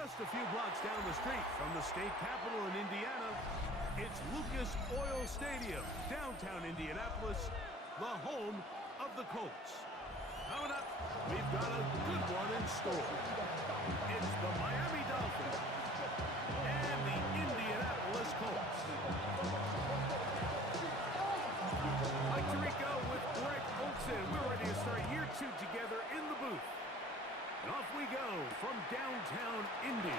Just a few blocks down the street from the state capitol in Indiana, it's Lucas Oil Stadium, downtown Indianapolis, the home of the Colts. Coming up, we've got a good one in store. It's the Miami Dolphins and the Indianapolis Colts. Mike Tirico with Greg Olsen. We're ready to start year 2 together in the booth. And off we go from downtown Indy. And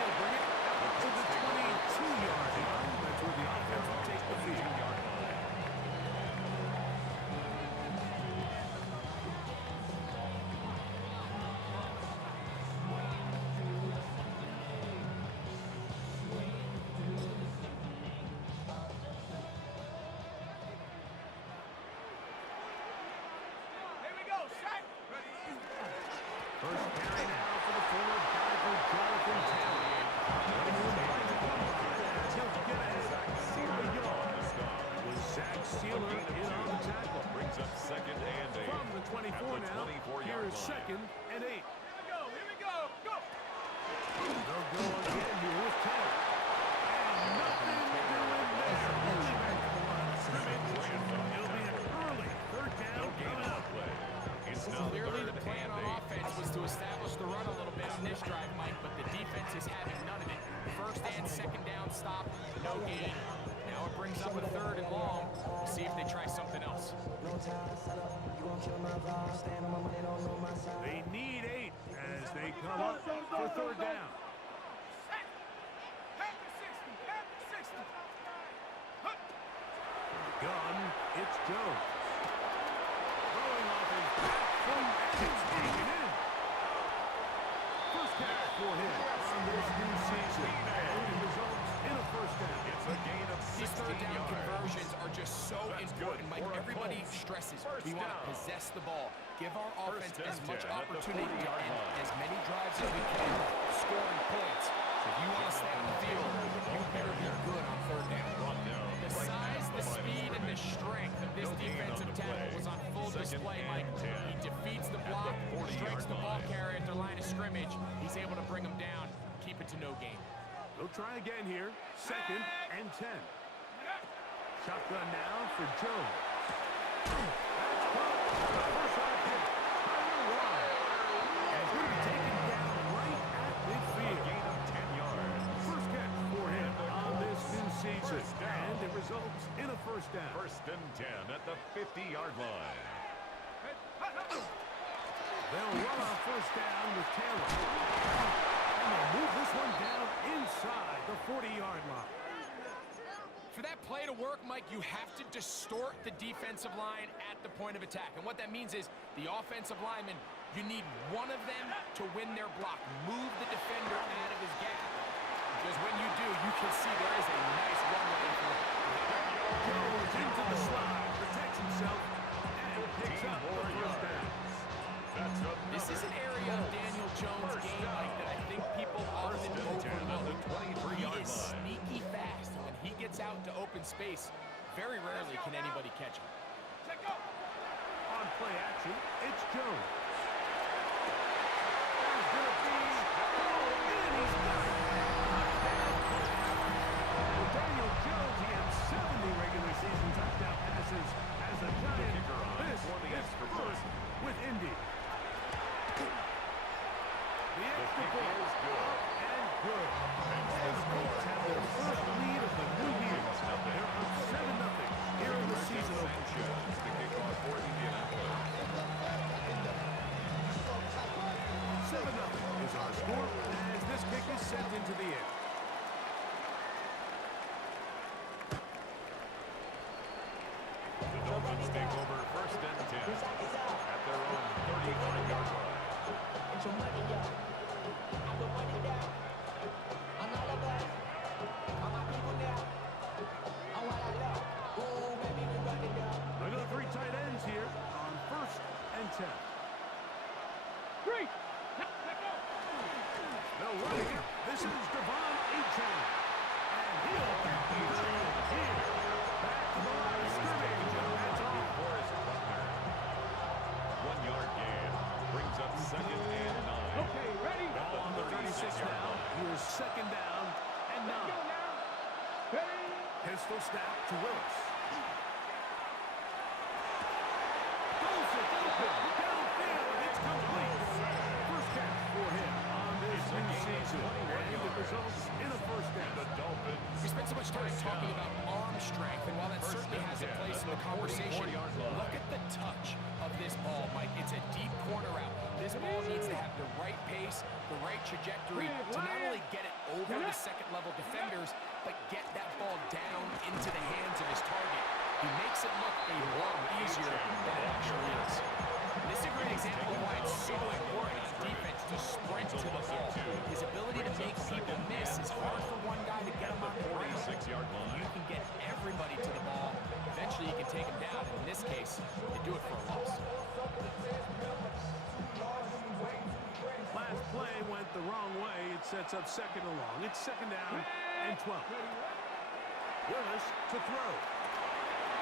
he'll bring it out to the 22-yard line. That's where the offense will take the field. First carry now for the former Packer, Jonathan Taylor. He'll get ahead for a yard. With Zach Sealer in on the tackle. Brings up 2nd and 8. From the 24 now, here is 2nd and 8. Here we go, go! They'll go again here with Taylor. And nothing doing there. Only back to the line of scrimmage. It'll be an early 3rd down coming up. Clearly the plan on offense was to establish the run a little bit on this drive, Mike, but the defense is having none of it. 1st and 2nd down stop, no gain. Now it brings up a 3rd and long. We'll see if they try something else. They need 8 as they come up for 3rd down. Gun, it's Jones. Throwing off his back, it's taken in. First catch for him on this new season, and it results in a 1st down. It's a gain of 16 These 3rd down yards. conversions are just so important, Mike. Everybody stresses we want to possess the ball, give our offense as much opportunity to end as many drives as we can, scoring points. So if you want to stay on the field, you better be good on 3rd down. The size, the speed, and the strength of this defensive tackle was on full display, Mike. He defeats the block, strikes the ball carrier at the line of scrimmage. He's able to bring him down, keep it to no gain. They'll try again here. 2nd and 10. Shotgun now for Jones. That's caught. First round hit. Tyler Wide. And he's going to be taken down right at midfield. Gain of 10 yards. First catch for him on this new season. And it results in a 1st down. 1st and 10 at the 50-yard line. They'll run on 1st down with Taylor. And they'll move this one down inside the 40-yard line. For that play to work, Mike, you have to distort the defensive line at the point of attack. And what that means is the offensive lineman, you need one of them to win their block. Move the defender out of his gap. Because when you do, you can see there is a nice runway for him. Goes into the slide, protects himself, and picks up the 1st down. This is an area of Daniel Jones' game, Mike, that I think people often overlook. He is sneaky fast, and when he gets out into open space, very rarely can anybody catch him. On play action, it's Jones. There's going to be, and he's got it. Well, Daniel Jones, he had 70 regular season touchdown passes as a Giant. This is first with Indy. The extra point is good and good. As Colts have their first lead of the new year. They're up 7-0 here in the season opener. The kickoff for Indianapolis. 7-0 is our score as this kick is sent into the air. The Dolphins take over 1st and 10 at their own 35-yard line. Another 3 tight ends here on 1st and 10. 3. They'll run it. This is Devon Achane. And he'll get the goal here. Back to the line of scrimmage, and that's all. 1-yard gain brings up 2nd and 9. Okay, ready? this now. Here's second down and 9. Pistol snap to Willis. Goes it open. Downfield. It's complete. First catch for him on this new season. And it results in a first down. The Dolphins. We spent so much time talking about arm strength, and while that certainly has a place in the conversation, look at the touch of this ball, Mike. It's a deep corner route. This ball needs to have the right pace, the right trajectory to not only get it over the second-level defenders, but get that ball down into the hands of his target. He makes it look a lot easier than it actually is. This is a great example of why it's so important on defense to sprint to the ball. His ability to make people miss is hard for one guy to get him on the ground. 46-yard line. You can get everybody to the ball. Eventually, you can take him down. In this case, they do it for a loss. Last play went the wrong way. It sets up second and long. It's second down and 12. Willis to throw.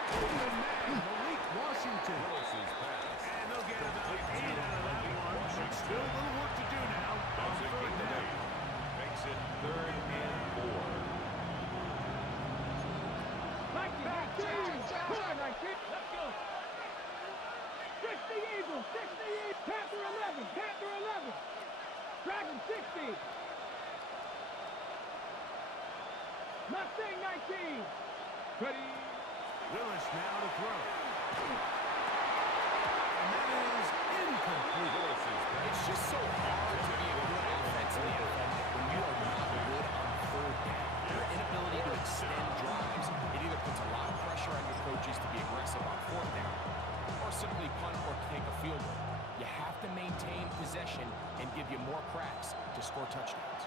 Open man, Malik Washington. Willis's pass. And they'll get about 8 out of that one. But still a little work to do now on third down. Makes it 3rd and 4. Let's go. 60 Eagles, 60 Eagles. Panther 11, Panther 11. Dragon 60. Mustang 19. Ready. Willis now to throw. And that is incomplete. Willis's pass. It's just so hard to be a good offensive NFL when you are not good on third down. Your inability to extend drives, it either puts a lot of pressure on your coaches to be aggressive on fourth down, or simply punt or kick a field goal. You have to maintain possession and give you more cracks to score touchdowns.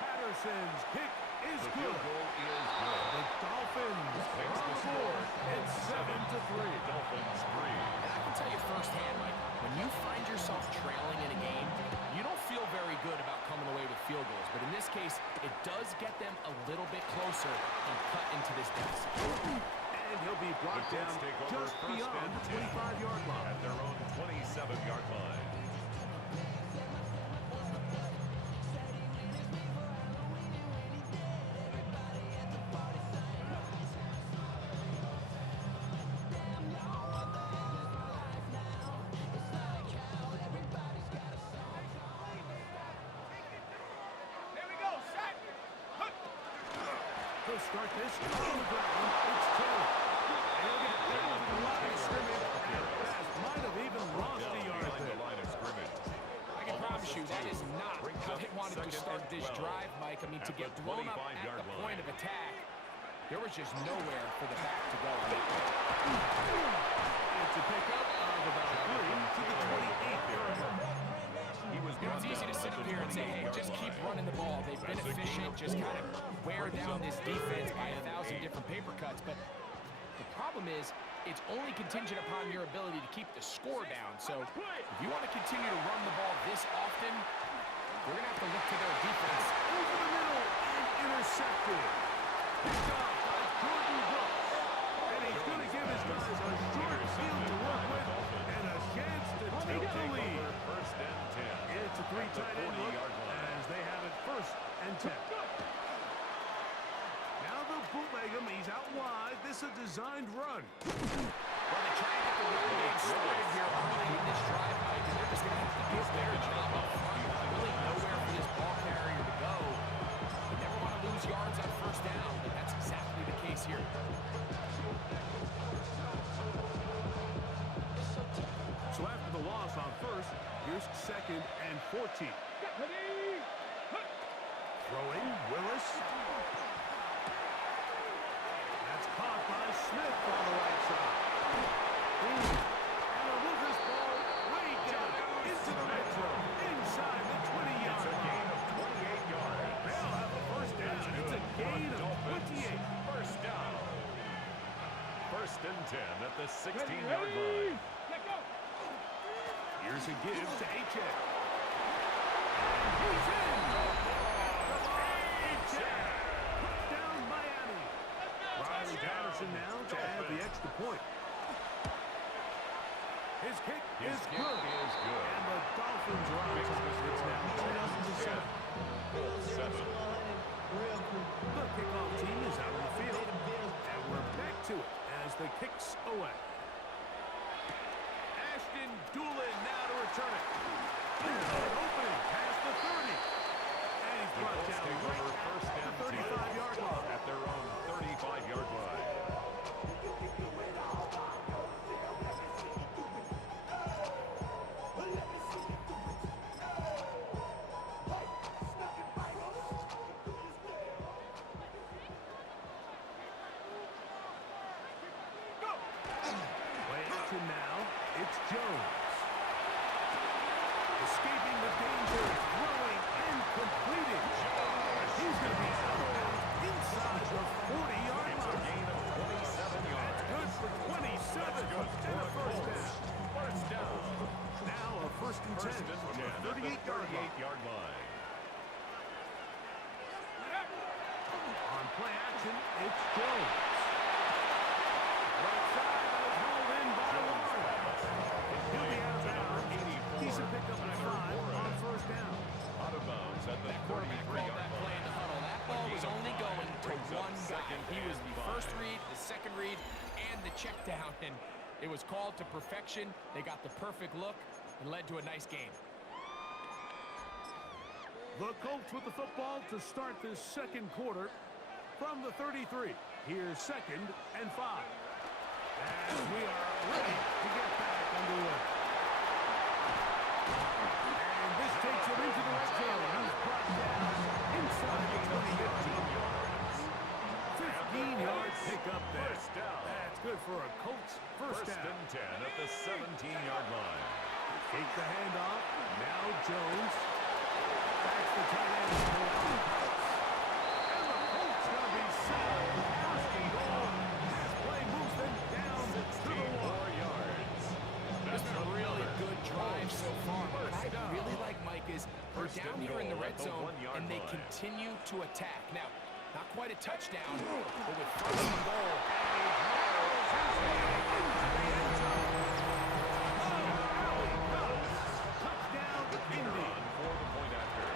Patterson's kick is The good. field goal is good. The Dolphins Makes on the the score. board. It's 7-3. Dolphins 3. And I can tell you firsthand, Mike, when you find yourself trailing in a game, you don't feel very good about coming away with field goals. But in this case, it does get them a little bit closer and cut into this deficit. And he'll be brought The down Colts take over just first beyond and the 10 25-yard line. At their own 27-yard line. He'll start this on the ground. It's Taylor. And he'll get down to the line of scrimmage. And Bass might have even lost a yard Behind the there. line of scrimmage. I can promise you that is not how they wanted to start this drive, Mike. I mean, to get blown up at the point of attack, there was just nowhere for the back to go. It's a pickup of about 3 to the 28-yard line. You know, it's easy to sit up here and say, hey, just keep running the ball. They've been efficient, just kind of wear down this defense by 1,000 different paper cuts. But the problem is, it's only contingent upon your ability to keep the score down. So if you want to continue to run the ball this often, you're going to have to look to their defense. Over the middle and intercepted. Picked off by Jordan Brooks. And he's going to give his guys a short field to work with and a chance to take the lead. First and 10. It's a 3 tight end look as they have it first and 10. Now they'll bootleg him. He's out wide. This is a designed run. Well, they try to get the run game started here early in this drive, Mike, and they're just going to have to do a better job up front. Really nowhere for this ball carrier to go. They never want to lose yards on first down, and that's exactly the case here. So after the loss on first, here's second and 14. Throwing, Willis. That's caught by Smith on the right side. And they'll move this ball way down into the red zone, inside the 20-yard line. Gain of 28 yards. They'll have the first down. It's a gain of 28. First down. First and 10 at the 16-yard line. Here's a give to H.A. He's in. Touchdown, Miami. Riley Patterson now to add the extra point. His kick His is kick good. is good. And the Dolphins are on top. It's now 10-7. The kickoff team is out on the field. And we're back to it as the kick's away. Ashton Doolin now to return it. There's an opening past the 30. And he's brought down right at the 35-yard line. At their own 35-yard line. Play action now. It's Jones. Escaping the danger, throwing and completing. He's going to be out of bounds inside the 40-yard line. It's a gain of 27 yards. Good for 27 and a first down. First down. Now a first and 10 from the 38-yard line. On play action, it's Jones. Right side, that was hauled in by Warren. He'll be out of bounds. He's a pickup of 5 on first down. Out of bounds at the Quarterback called 33-yard that play in the line. huddle. That ball was only going to Brings up one guy. second He was and the 5. first read, the second read, and the check down. And it was called to perfection. They got the perfect look and led to a nice game. The Colts with the football to start this second quarter from the 33. Here's second and 5. As we are ready to get back underway. And this takes him into the red zone. He's brought down inside the 20-yard line. 15-yard pickup there. First down. That's good for a Colts first down. and 10 at the 17-yard line. Take the handoff. Now Jones. Backs the tight end. And the Colts going to be set. First and goal. Pass play moves them down to the 1. yards. It's been a really good drive so far. What I really like, Mike, is we're First down and here in the goal red at the zone, 1-yard and they line. continue to attack. Now, not quite a touchdown, but with first and goal, Touchdown, Indy. For the point after.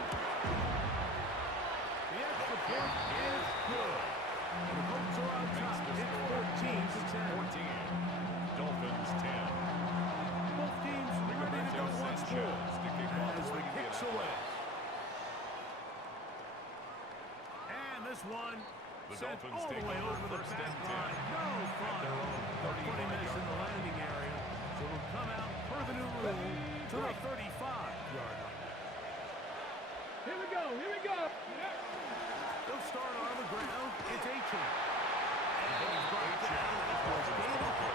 The extra point is good. The Colts are on top. It's 14-10. 14. Dolphins 10. Both teams ready to go once more as the kicks away. And this one The sent Dolphins all the take way over over the first back and 10. line. No fun. their own Putting this 35-yard in the line. landing area. So we'll come out per the new rule to the 35-yard line. Here we go. Here we go. They'll start on the ground. It's A-Chain. And he's brought down after a gain of 4.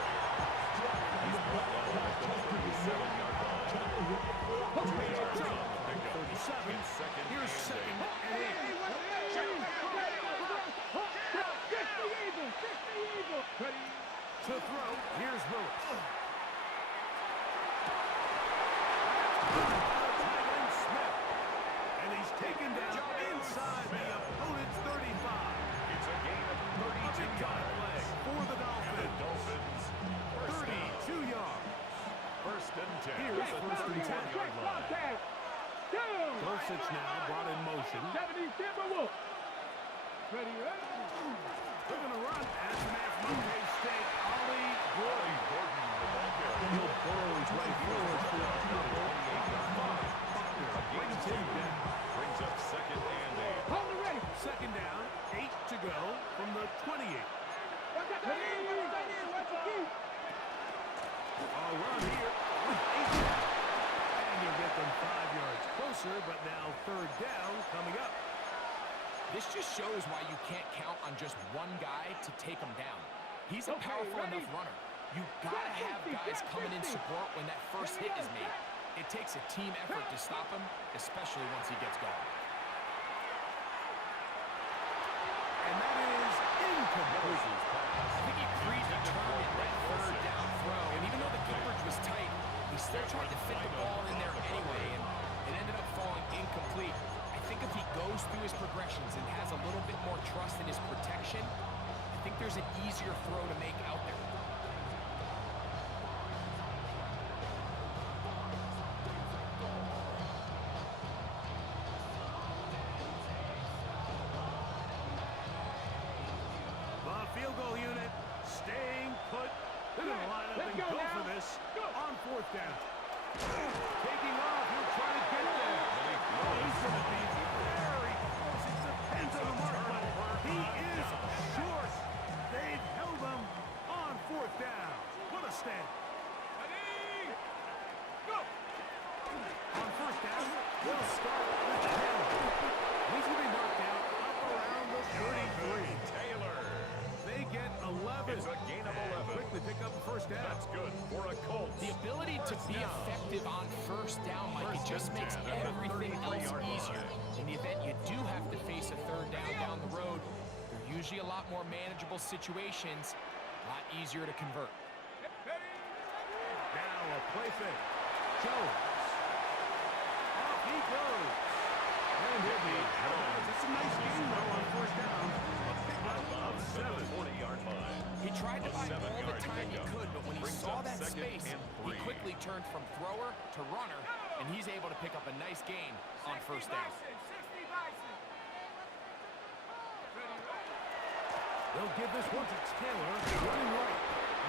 He's brought down at the 37-yard line. 2 yards on the pickup. 37. It's second Here's and second 8. and 8. To throw, here's Willis. Tight end Smith. And he's taken down inside the opponent's 35. It's a gain of A 32 big time play yards. for the And the Dolphins. Dolphins first down. 32 yards. First and 10. Here's at the first and 10. 31-yard line. Dulcich now brought in motion. 70 Timberwolves. Ready, ready. They're going to run as Monday State. Ollie Gordon. Gordon, the ball carrier. He'll burrow his way forward for a couple. Buckner brings him down. Brings up second and 8. Hold it ready. Second down, 8 to go from the 28. Watch that in. Watch that in. Watch the key. A run here with 8 yards. And you'll get them 5 yards closer, but now third down coming up. this just shows why you can't count on just one guy to take him down. He's a powerful enough runner. You gotta have guys coming in support when that first hit is made. It takes a team effort to stop him, especially once he gets going. And that is incomplete. I think he predetermined that third down throw, and even though the coverage was tight, he still tried to fit the ball in there anyway, and it ended up falling incomplete. I think if he goes through his progressions and has a little bit more trust in his protection, I think there's an easier throw to make out there. and go for this on 4th down. Taking off, he'll try to get there. Oh, he's going to be very close. It depends on the mark, but he is short. They've held him on 4th down. What a stand. Ready, go. On 1st down, we'll start with Taylor. He's going to be knocked out up around the 33. Taylor. They get 11. It's a gain of 11. Quickly pick up the 1st down. That's good for a Colts. The ability to be effective on 1st down, Mike, it just makes everything else easier. In the event you do have to face a 3rd down the road, they're usually a lot more manageable situations, a lot easier to convert. Now a play fake. Jones. Off he goes. And he'll be out. It's a nice game, though, on 1st down. A pickup of 7. 40-yard line. He tried to buy all the 7-yard time he pickup. could, but when he Brings saw up that 2nd space, and he 3. quickly turned from thrower to runner, and he's able to pick up a nice gain on 1st down. 60 Bison. They'll give this one to Taylor. Running right.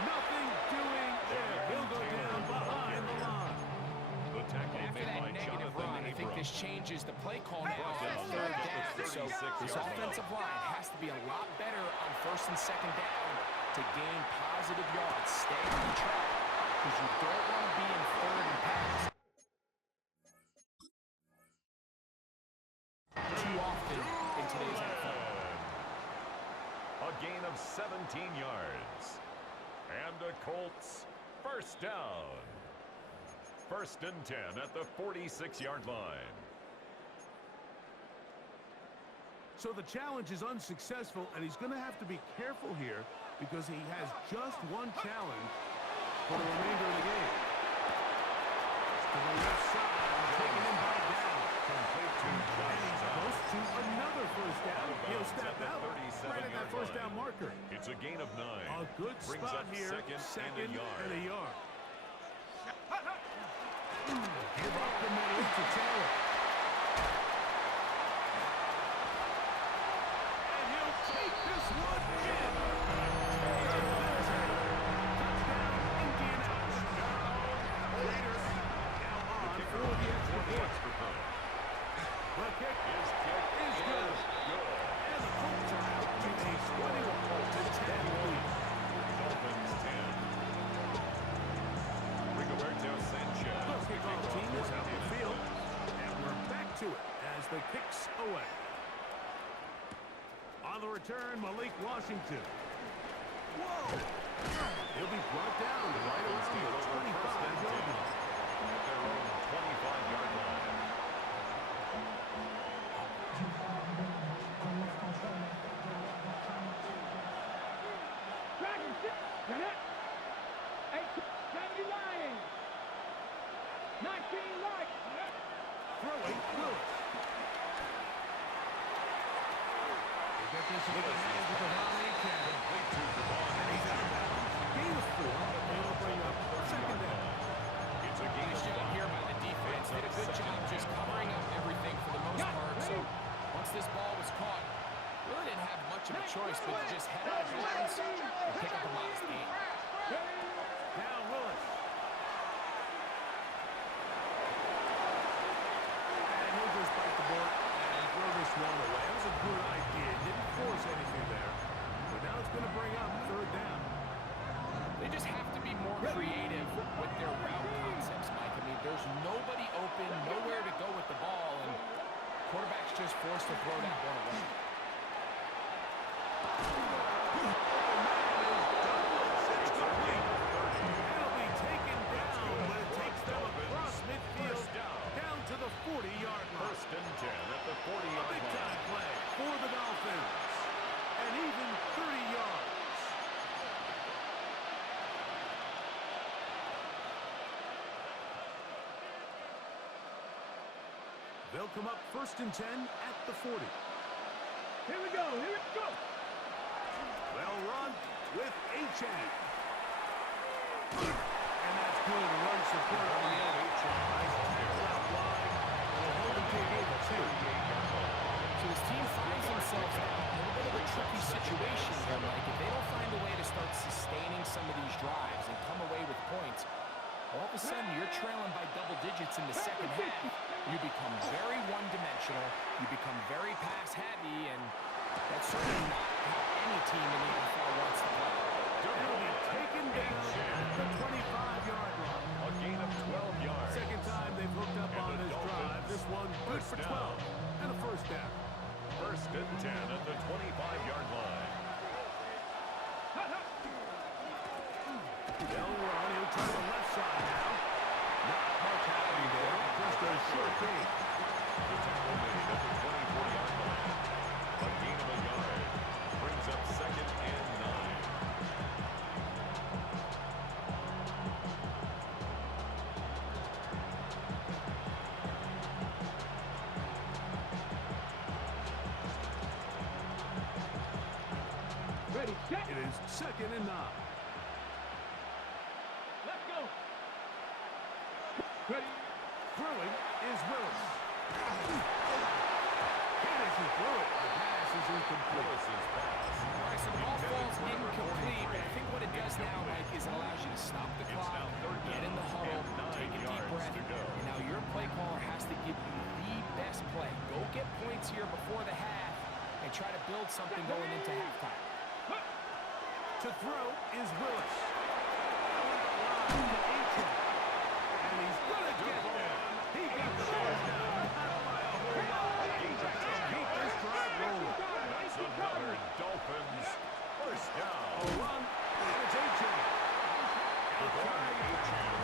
Nothing doing there. He'll go down behind the line. The tackle After made that by negative Jonathan run, I think Abram. this changes the play call now on Down 3rd at down. the So 36-yard this line. offensive line has to be a lot better on 1st and 2nd down to gain positive yards. Stay on track because you don't want to be in 3rd and pass too often in today's NFL. A gain of 17 yards. And the Colts 1st down. 1st and 10 at the 46-yard line. So the challenge is unsuccessful, and he's going to have to be careful here because he has just one challenge for the remainder of the game. To the left side, taking him by down. Complete to And he's Josh. close to another 1st down. He'll step At the out right at that 37-yard 1st down line. marker. It's a gain of 9. A good Brings spot up here. second and a yard. and a yard. Give up the middle to Taylor. And he'll take this one in. Touchdown, Indianapolis. Raiders now on for the extra point. The kick is good. And the Colts are out to a 21-10 lead. Dolphins 10. Rigoberto Sanchez. The kickoff team is out in the field, and we're back to it as the kicks away. On the return, Malik Washington. Whoa! He'll be brought down right around the 25-yard line. At their own 25-yard line. Dragon 6. Janet. 70 Lions. 19 Lions. Throwing Lewis. They get this with the hands of the Vonleh Cannon. And he's out of bounds. Gain of 4. They'll bring up 2nd down. It's a gain Nice of job 5. here by the defense. Did a good job just covering up everything for the most part. So once this ball was caught, really didn't have much of a choice but to just head out of bounds and pick up a modest gain. Now Willis. And he'll just bite the bullet and throw this one away. That was a good idea. Didn't force anything there. But now it's going to bring up 3rd down. They just have to be more creative with their route concepts, Mike. I mean, there's nobody open, nowhere to go with the ball, and quarterback's just forced to throw that one away. It'll be taken down, but it takes them across midfield down to the 40-yard line. 1st and 10 at the A 40-yard big-time line. play for the Dolphins. And even 30 yards. They'll come up 1st and 10 at the 40. Here we go. Here we go. They'll run with A-Chain. And that's good run support on the end. Nice tackle out wide. They'll hold him to a gain of 2. So his team finds themselves in a little bit of a tricky situation here, Mike. If they don't find a way to start sustaining some of these drives and come away with points in the second half, you become very one-dimensional, you become very pass-heavy, and that's certainly not how any team in the NFL wants to play. It'll be taken down at the 25-yard line. A gain of 12 yards. Second time they've hooked up on this drive. This one good for 12 and a first down. First and 10 at the 25-yard line. They'll run. He'll try the left side now. Not much happening there. Just a short gain. The tackle made at the 24-yard line. A gain of a yard. Brings up second and 9. Ready, set. It is second and 9. Let's go. Ready. Throwing is Willis. Hit as he threw it. The pass is incomplete. Willis's pass. All right, so the ball falls incomplete, but I think what it does now, Mike, is it allows you to stop the clock, get in the huddle, take a deep breath, and now your play caller has to give you the best play. Go get points here before the half and try to build something going into halftime. To throw is Willis. Line to 18. And he's going to get there. He got the first down. Not by a whole lot. Keep this drive rolling. That's another Dolphins first A down. run. And it's 18. The run, Achane.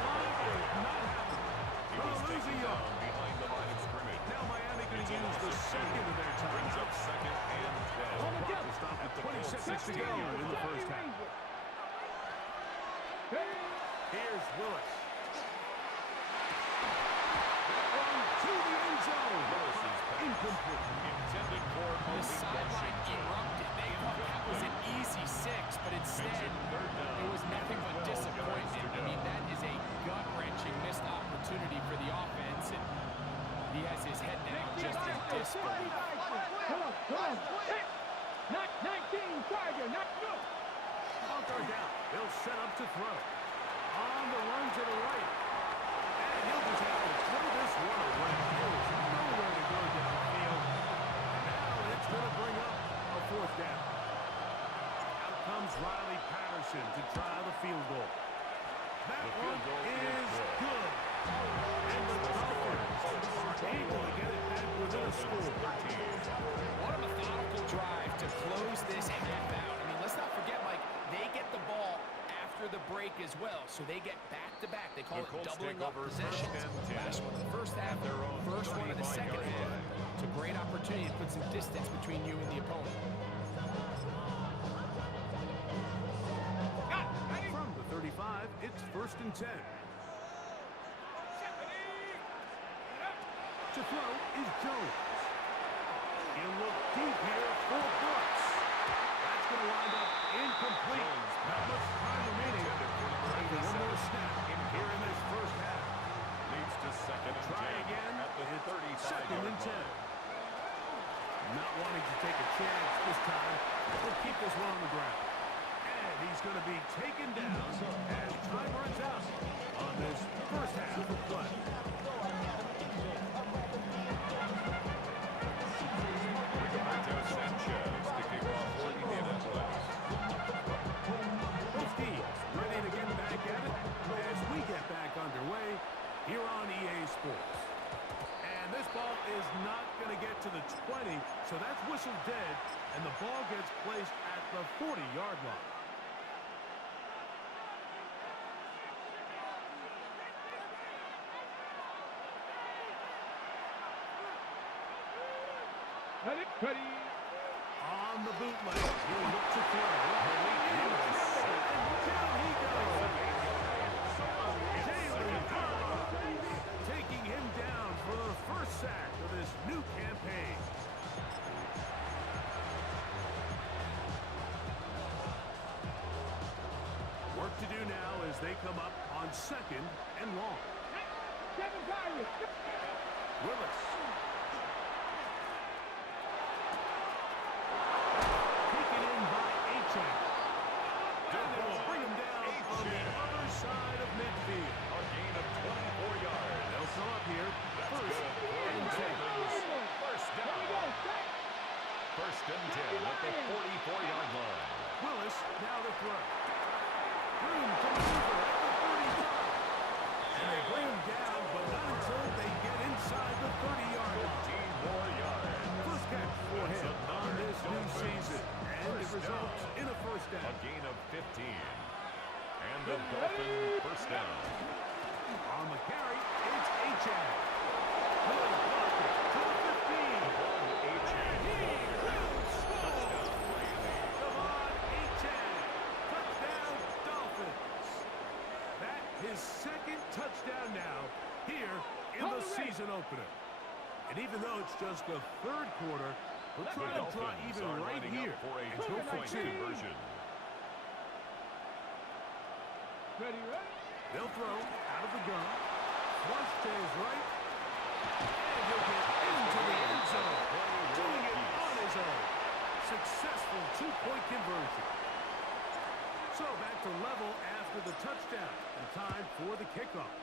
Not happening. He Gonna was lose a taken yard. down behind the line of scrimmage. Now Miami going to use the second of their time. Brings up second and 12. Clock will stop at 26 to go in the first half. Here's Willis. Run to the end zone. Willis's pass. Incomplete. Intended for The only sideline erupted. They thought that was an easy 6, but instead, it was nothing but disappointment. I mean, that is a gut-wrenching missed opportunity for the offense, and he has his head down just in disbelief. Come on, come on. Hit. Not 19, Tiger, not go. Bunker down. He'll set up to throw. On the run to the right. And he'll just have to throw this one away. There is nowhere to go downfield. Now it's going to bring up a fourth down. Out comes Riley Patterson to try the field goal. That The one field goal is is good. And the Dolphins are able to get it back within a score. What a methodical drive to close this half out. I mean, let's not forget, Mike, they get the ball after the break as well, so they get back-to-back. They call The it Colts doubling take up over possessions. first and 10. Last one in the first half, Their own first one in the second 25-yard half. line. It's a great opportunity to put some distance between you and the opponent. From the 35, it's first and 10. To throw is Jones. He'll look deep here for Brooks. That's going to wind up incomplete. Not much time remaining. After one more snap here in this first half. Leads to second and 10. Try again At the at 35-yard second and 10. line. Not wanting to take a chance this time. He'll keep this one on the ground. And he's going to be taken down as time runs out on this first half of play. Rigoberto Sanchez to kick off for Indianapolis. Both teams ready to get back at it as we get back underway here on EA Sports. And this ball is not going to get to the 20, so that's whistled dead, and the ball gets placed at the 40-yard line. Ready, ready. On the bootleg, he'll look to throw. And down he goes. Jalen Hurts taking him down for the first sack of this new campaign. Work to do now as they come up on second and long. 7 Tigers. Willis. Taken in by Achane. And they will bring him down on the other side of midfield. A gain of 24 yards. They'll come up results in a first down. A gain of 15. And a Dolphin first down. On the carry, it's Achane. Good blocker to the 15. And he will score. Devon Achane. Touchdown, Dolphins. That his second touchdown now here in the season opener. And even though it's just the third quarter, we'll try to draw even right here for a and go for 2. conversion. Ready, ready? They'll throw out of the gun. Flush to his right. And he'll get into the end zone. Doing it on his own. Successful 2-point conversion. So back to level after the touchdown. And time for the kickoff.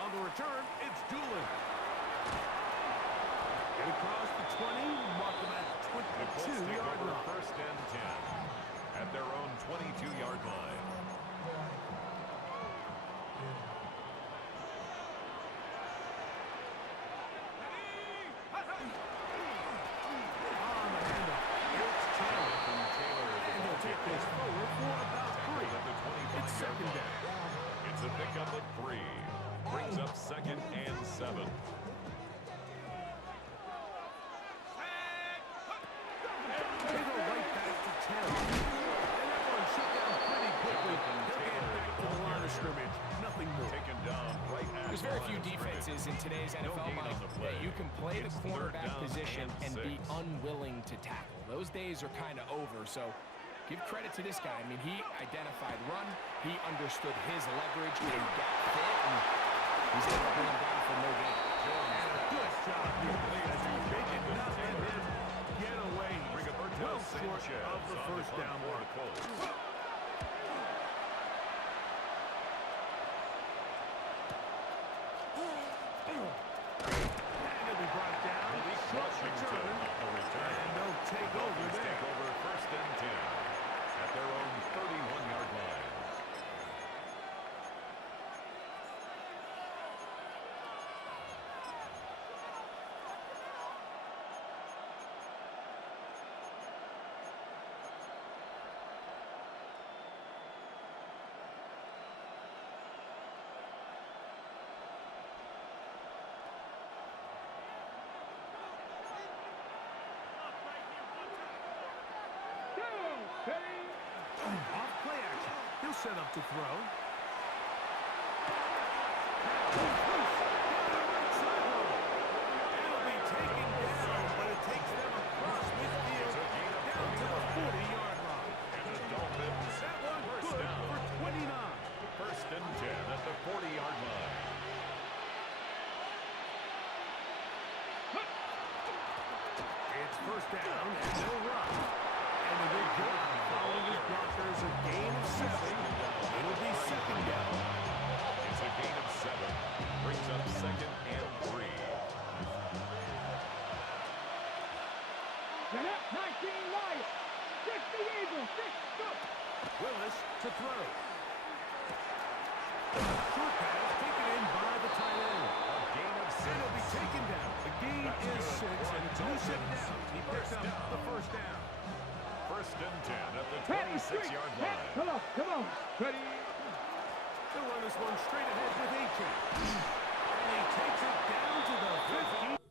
On the return, it's Doolin. Get across the 20, mark them at the 22-yard line. First and 10 at their own 22-yard line. On the handoff, it's Taylor. And he'll take this forward for about 3. It's second down. It's a pickup of 3. Brings up second and 7. They go right back to Taylor. And that one shut down pretty quickly. They'll get back to the line of scrimmage. Nothing more. Taken down right at There's very few defenses in today's NFL, Mike, that you can play the cornerback position and be unwilling to tackle. Those days are kind of over, so give credit to this guy. I mean, he identified run, he understood his leverage and gap fit, and he's able to bring him down for no gain. And a good job here as he make it not let him get away. Well short of the first down mark. And he'll be brought down. Short return. And no takeover there. Take over first and 10 at their own 31-yard line. Off play action. He'll set up to throw. It'll be taken down, but it takes them across midfield down to the 40-yard line. And the Dolphins That one first good down. for 29. First and 10 at the 40-yard line. It's first down and no run. And the big hit following his blockers a gain of 7. It'll be second down. It's a gain of 7. Brings up second and 3. Get up, 19 Lions. 60 Eagles. 6, go. Willis to throw. Short pass taken in by the tight end. A gain of 6. And it'll be taken down. The gain is 6, and it's a new set down. He picks up the first down. First and 10 at the Pat the street. 26-yard Pat, line. come on, come on. Ready? They'll run this one straight ahead with Achane. And he takes it down to the 50.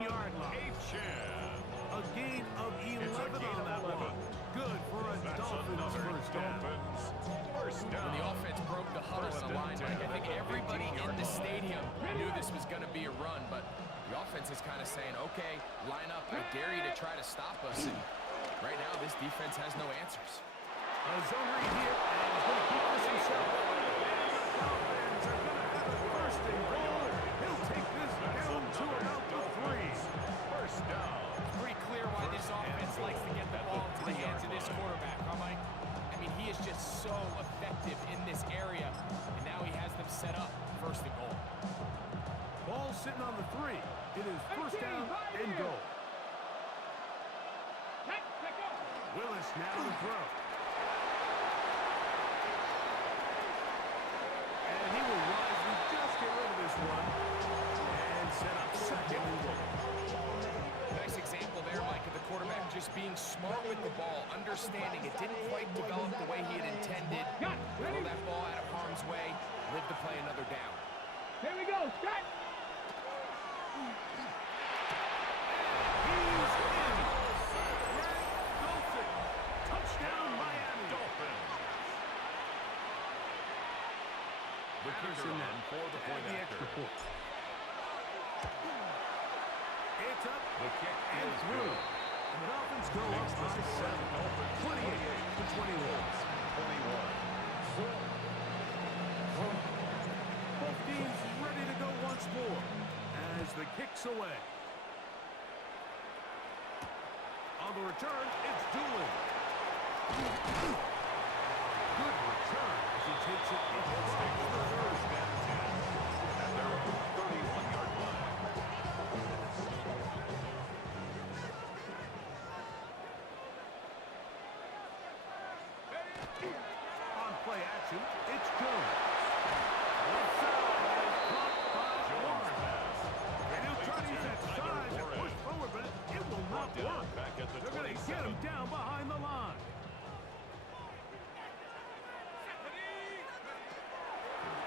Yard line. A gain of 11 on that one. Good for a Dolphins first down. When the offense broke the huddle in a line, Mike, I think everybody in the stadium knew this was going to be a run, but The offense is kind of saying, okay, line up. I dare you to try to stop us. And right now, this defense has no answers. A zone read here, and he's going to keep this himself. And the Dolphins are going to have a first and goal. He'll take this down to about the 3. First down. It's pretty clear why this offense likes to get the ball into the hands of this quarterback, huh, Mike? I mean, he is just so effective in this area, and now he has them set up first and goal. Ball sitting on the 3. It is first down and goal. Willis now to throw. And he will wisely just get rid of this one and set up second and goal. Nice example there, Mike, of the quarterback just being smart with the ball, understanding it didn't quite develop the way he had intended. Throw that ball out of harm's way, live to play another down. Here we go, Scott. Touchdown, Miami. Dolphins. The kicker on for the point after. It's up. The kick And is through. good. And the Dolphins go Makes up this by 7. Dolphins 28-21. Both teams ready to go once more as the kick's away. On the return, it's Doolin. Good return as he takes it in the first down 10 at their own 31-yard line. On play action, it's Jones. Left side is caught by Warren. And he'll try to use that size and push forward, but it will not work. Back at the They're going to get him down behind the line.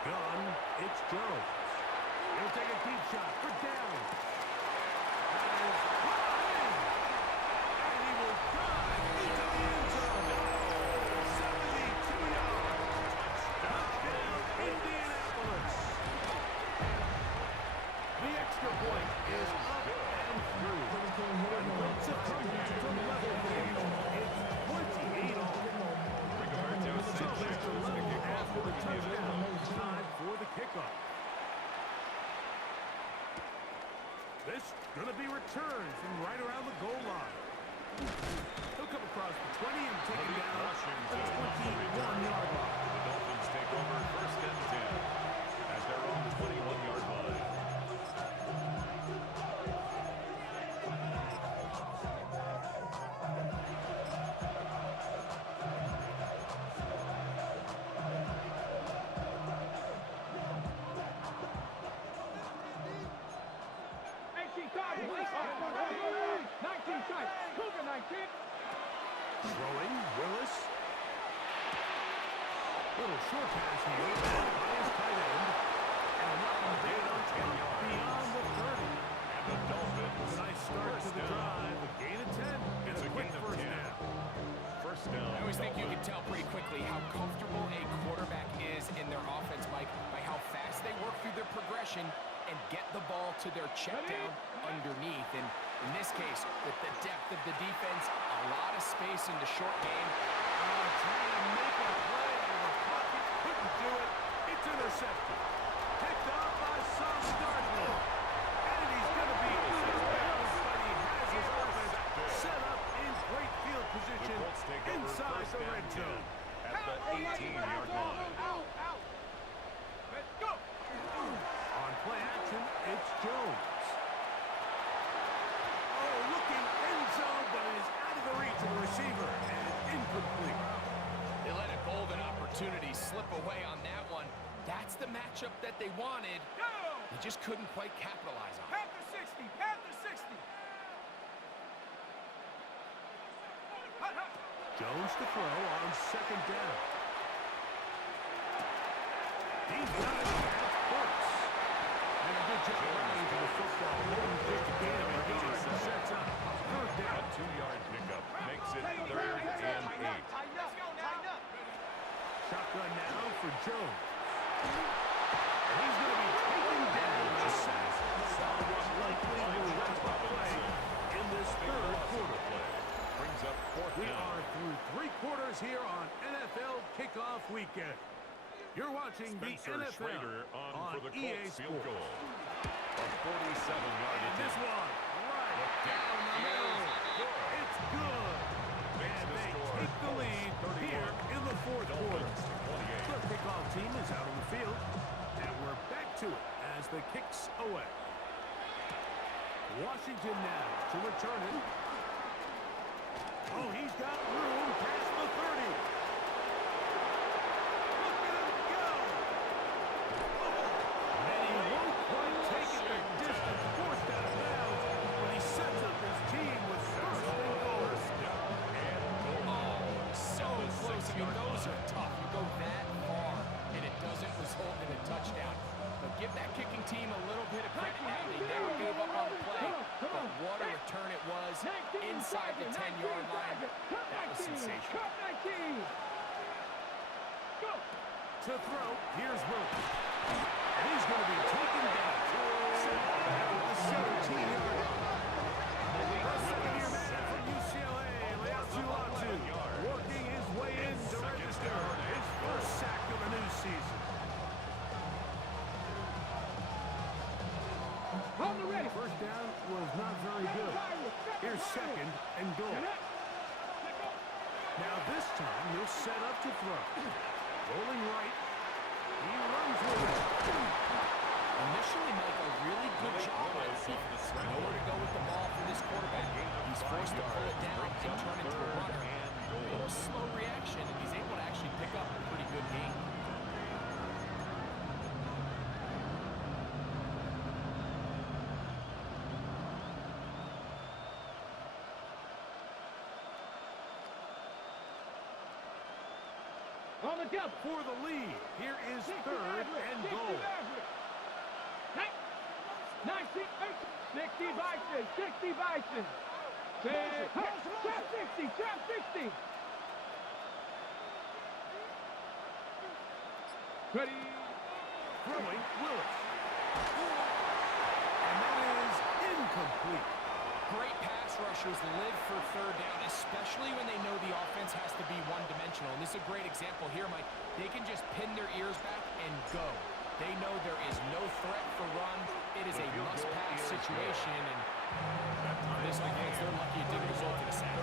Gun, it's Jones. He'll take a deep shot for down. That is caught in. And he will dive into the end zone. 72 yards. Touchdown, Indianapolis. The extra point is up and through. And once it comes back to level game, it's 28 all. So it's to level after the touchdown. Time for the kickoff. This going to be returned from right around the goal line. He'll come across the 20 and take it down the 21-yard line. The Dolphins take over first and 10 at their own 21-yard line. Throwing, Willis. Little short pass here. By his tight end. And not going to get on top beyond the 30. And the Dolphins. A nice start to the drive. A gain of 10. And a quick first down. First down. I always think you can tell pretty quickly how comfortable a quarterback is in their offense, Mike, by how fast they work through their progression and get the ball to their check down underneath. And in this case, with the depth of the defense, a lot of space in the short game. Trying to make a play out of the pocket. Couldn't do it. It's intercepted. Picked off by Sauce Gardner. And he's going to be out of bounds, but he has his offense set up in great field position inside the red zone. At the 18-yard line. Let's go. On play action, it's Jones. Oh, looking end zone, but it is out of the reach of the receiver and incomplete. They let a golden opportunity slip away on that one. That's the matchup that they wanted. They just couldn't quite capitalize on it. Panther 60, Panther 60. Jones to throw on second down. He's got it. That's Brooks. And a good job running to the football. Just a gain of a yard and sets up third down. A 2-yard pickup makes it 3rd and 8. Shotgun now for Jones. And he's going to be taken down. The sack saw what likely again. You're watching Spencer the NFL Schrader on for the EA Colts field Sports. goal. A 47-yard And this attempt. one, right down the middle. It's good. And they take the lead here in the fourth quarter. The kickoff team is out on the field. And we're back to it as the kick's away. Washington now to return it. Oh, he's got room past the 30. Look at him go. Oh, and he won't quite take it the distance, forced out of bounds, but he sets up his team with first and goal. Oh, so close. I mean, those are tough. You go that far, and it doesn't result in a touchdown. But give that kicking team a little bit of credit now. They never gave up on the play. But what a return it was inside the 10-yard line. That was sensational. To throw, here's Wilkes. And he's going to be taken down. Set back at the 17-yard line. The second-year man from UCLA, Leatu, working his way in to register his first sack of the new season. First down was not very good. Here's second and goal. Now this time he'll set up to throw. Rolling right. He runs with it. Initially, Mike, a really good job by the defense. Nowhere to go with the ball for this quarterback. He's forced to pull it down and turn into a runner. A little slow reaction, and he's able to actually pick up a pretty good game. On the double. For the lead, here is third and goal. 60 Bison, 60 Bison. Trap 60, trap 60. Ready. Throwing, Willis. And that is incomplete. Great pass rushers live for third down, especially when they know the offense has to be one-dimensional. And this is a great example here, Mike. They can just pin their ears back and go. They know there is no threat for run. It is a must-pass situation, and this offense, they're lucky it didn't result in a sack.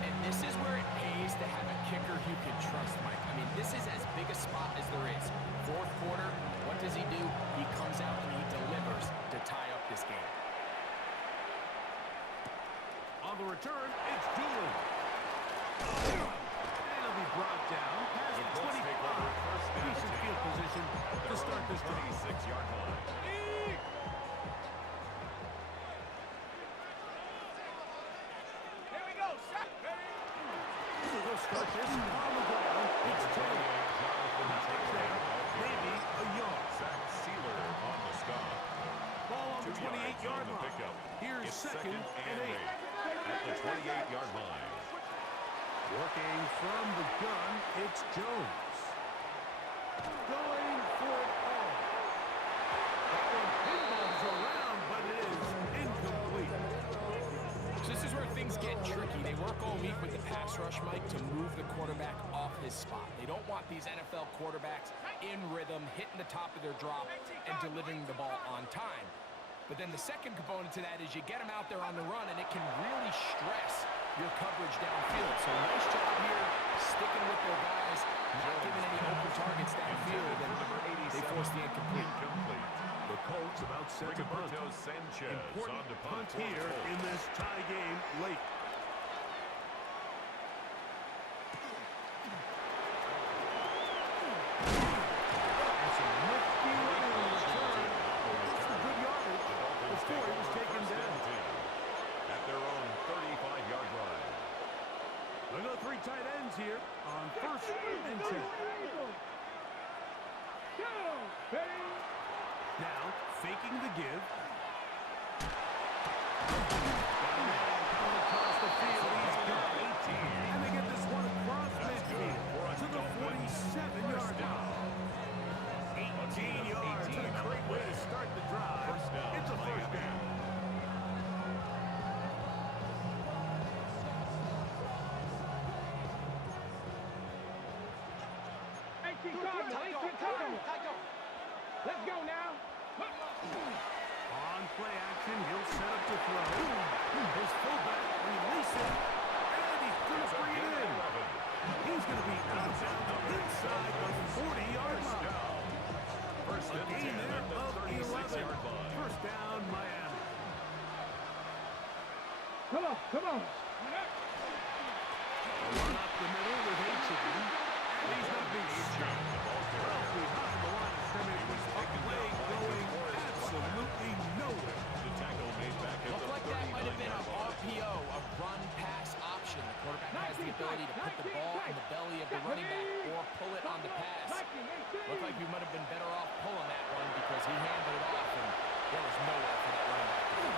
And this is where it pays to have a kicker you can trust, Mike. I mean, this is as big a spot as there is. Fourth quarter, what does he do? He comes out and he delivers to tie up this game. On the return, it's Doolin. And he'll be brought down past the 25. Decent field position to start this drive. 26-yard line. Here we go, set. So they'll start this on the ground. It's Taylor. Maybe a yard. Zach Sealer on the stop. Ball on the 2 yards 28-yard on the line. pickup. Here's It's second and 8. At the 28-yard line. Working from the gun, it's Jones. Going for it all. That one pinballs around, but it is incomplete. So this is where things get tricky. They work all week with the pass rush, Mike, to move the quarterback off his spot. They don't want these NFL quarterbacks in rhythm, hitting the top of their drop, and delivering the ball on time. But then the second component to that is you get them out there on the run, and it can really stress your coverage downfield. So nice job here, sticking with their guys, not giving any open targets downfield, and they force the incomplete. The Colts about set to punt. Roberto Sanchez on Important to punt punt here in this tie game late. And some nifty running on the return. Some good yardage before he was taken down. At their own 35-yard line. Look at the three tight ends here on first and 10. Now, faking the give. Got a man coming across the field. He's got 18. And they get this one across midfield to the 47-yard line. 18 yards. A great way to start the drive. It's a first down. Let's go now. On play action, he'll set up to throw. His fullback releasing, and he's going to bring it in. He's going to be outbound inside the 40-yard line. First A and 10 gain there at the of 11. 36-yard line. First down, Miami. Come on, come on. Run up the middle with H.E. And he's going to be stopped. Well behind the line of scrimmage. A play going absolutely nowhere. The tackle made back at Looked the like that might have been an 39-yard line. RPO, a run-pass option. The quarterback has the ability to put the ball in the belly of the running back or pull it on the pass. Looked like we might have been better off pulling that one because he handled it off, and there was nowhere for that running back to go.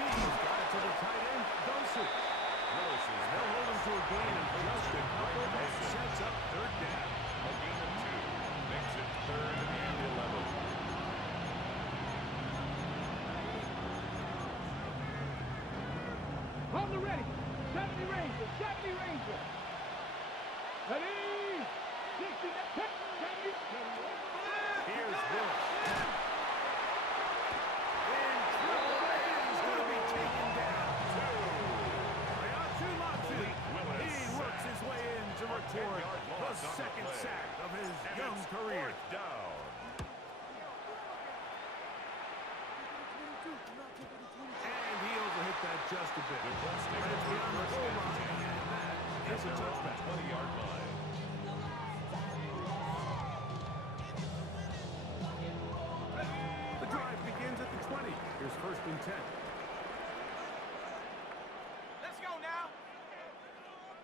He's got it to the tight end, Dosey. They'll hold him to a gain of just a couple and sets up third down. A gain of 2 makes it 3rd and 11. On the ready. 70 Ranger. 70 Ranger. Ready. 60. 70. Here's Willis. In trouble. He's going to be taken down. He works his way in to record the second sack of his young career. Down. And he overhit that just a bit. But it's beyond the goal line, and that is a touchback. 20-yard line. The drive begins at the 20. Here's first and 10. Let's go now.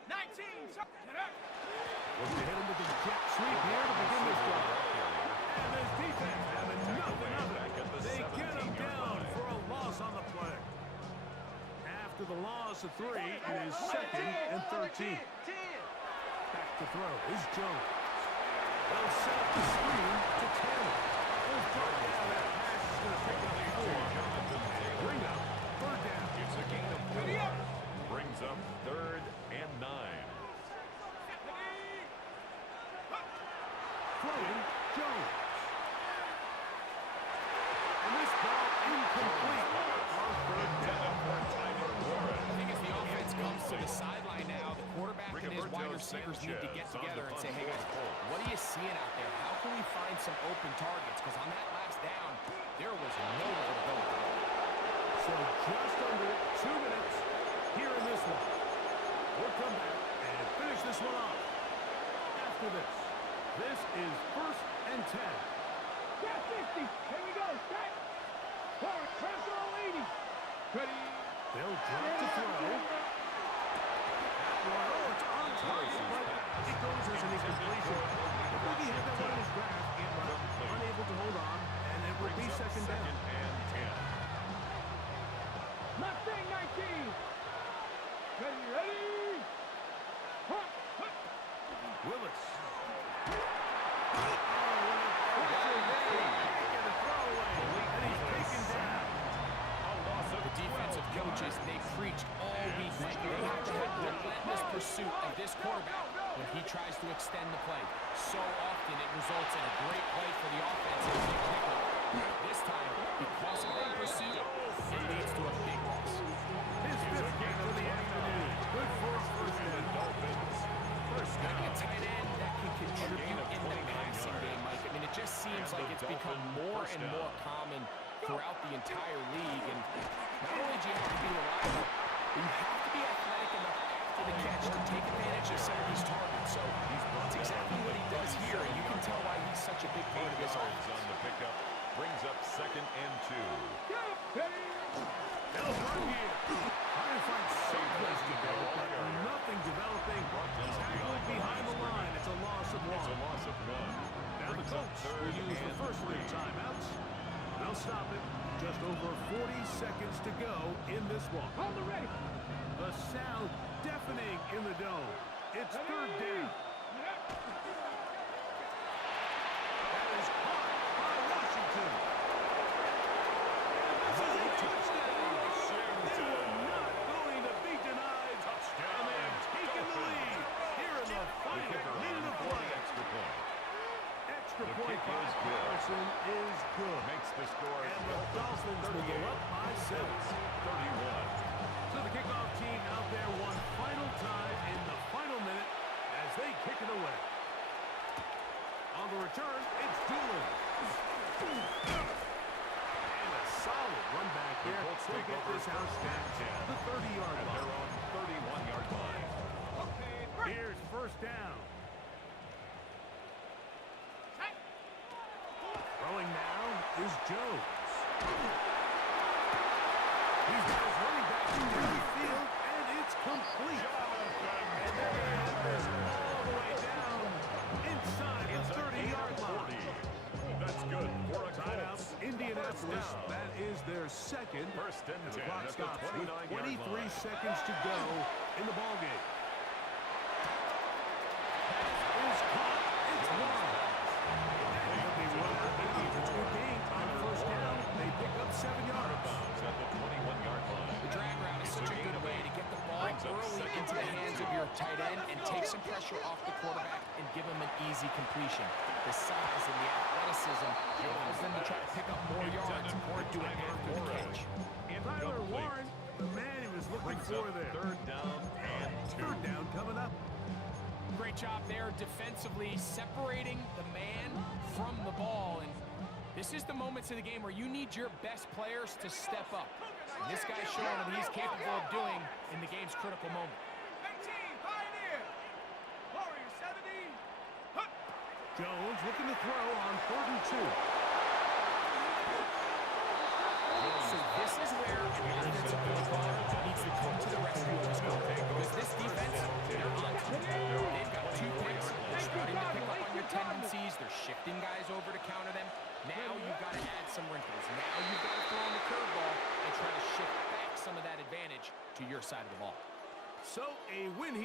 19. Look to hit him with the jet sweep here to begin this drive. And his defense having nothing of it. They get him down for a loss on the play. After the loss of 3, it is 2nd and 13. Back to throw is Jones. They'll set up the screen to Taylor. He's brought down. That pass is going to pick up 4. Bring up third down. It's a gain of 4. Brings up 3rd and 9. Throwing Jones. And this ball incomplete. On third down. I think as the offense comes to the sideline now, the quarterback and his wide receivers need to get together and say, hey guys, what are you seeing out there? How can we find some open targets? Because on that last down, there was nowhere to go. So just under 2 minutes here in this one. We'll come back and finish this one off after this. This is first and 10. Got 50. Here we go. Set. Forward. Pressure on 80. Ready. They'll drop to throw. Oh, it's on target, but it goes as an incompletion. I think he had that one in his grasp, but unable to hold on, and it will be second down. And 10. Mustang 19. Ready, ready. Hunt, hunt. Willis. The defensive coaches, they preached all week like they have to have relentless pursuit of this quarterback when he tries to extend the play. So often it results in a great play for the offense and a big pickup. This time, because of that pursuit, it leads to a big loss. His fifth game of the afternoon. Good for his first down. Having a tight end that can contribute in the passing game, Mike. I mean, it just seems like it's become more and more common throughout the entire league. And not only do you have to be reliable, but you have to be athletic enough after the catch to take advantage of some of these targets. So that's exactly what he does here. And you can tell why he's such a big part of this offense. On the pickup, brings up 2nd and 2. They'll run here. Trying to find some place to go, but nothing developing. Tackled behind the line. It's a loss of 1. It's a loss of 1. Now the Colts will use the first of their timeouts. They'll stop it. Just over 40 seconds to go in this one. On the ready. The sound deafening in the dome. It's third down. That is caught by Washington. And this is a touchdown. They were not going to be denied. And they have taken the lead here in the final minute He'll take get over this house first down and 10. to the 30-yard And line. they're on 31-yard line. Here's first down. Throwing now is Jones. He's got his running back in the field, and it's complete. And they're going to have this all the way down inside the 30-yard line. That's good for a Timeout, Colts. Indianapolis. First down. That is their second. First and And the 10 clock at the stops with 29-yard 23 line. seconds to go in the ballgame. Is caught. It's one. And he'll be run out maybe if it's a good game. On first down, they pick up 7 yards. At the 21-yard line. The drag route is such a good way to get the ball early into the hands of your tight end and take some pressure off the quarterback and give him an easy completion. The size and the athleticism allows them to try to pick up more yards or do it after the catch. Tyler Warren, the man he was looking for there. Third down and 2. Third down coming up. Great job there defensively, separating the man from the ball. And this is the moments of the game where you need your best players to step up. And this guy's showing what he's capable of doing in the game's critical moment. Jones looking to throw on 3rd and 2. So this is where the offensive coordinator needs to come to the rescue of this score. Because this defense, they're on to it. They've got 2 picks. They're starting to pick up on your tendencies. They're shifting guys over to counter them. Now you've got to add some wrinkles. Now you've got to throw in the curveball and try to shift back some of that advantage to your side of the ball. So a win here.